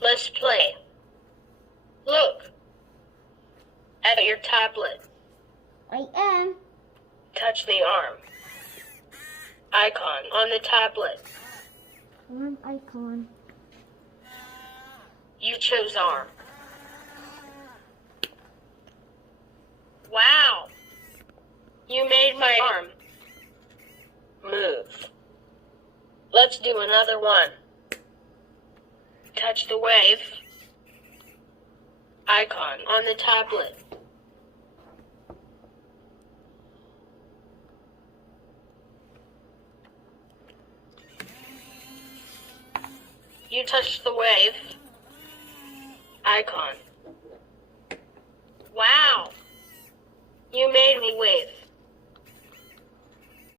Let's play. Look at your tablet. I am. Touch the arm icon on the tablet. Arm icon. You chose arm. Wow! You made my arm move. Let's do another one. Touch the wave icon on the tablet. You touch the wave icon. Wow! You made me wave.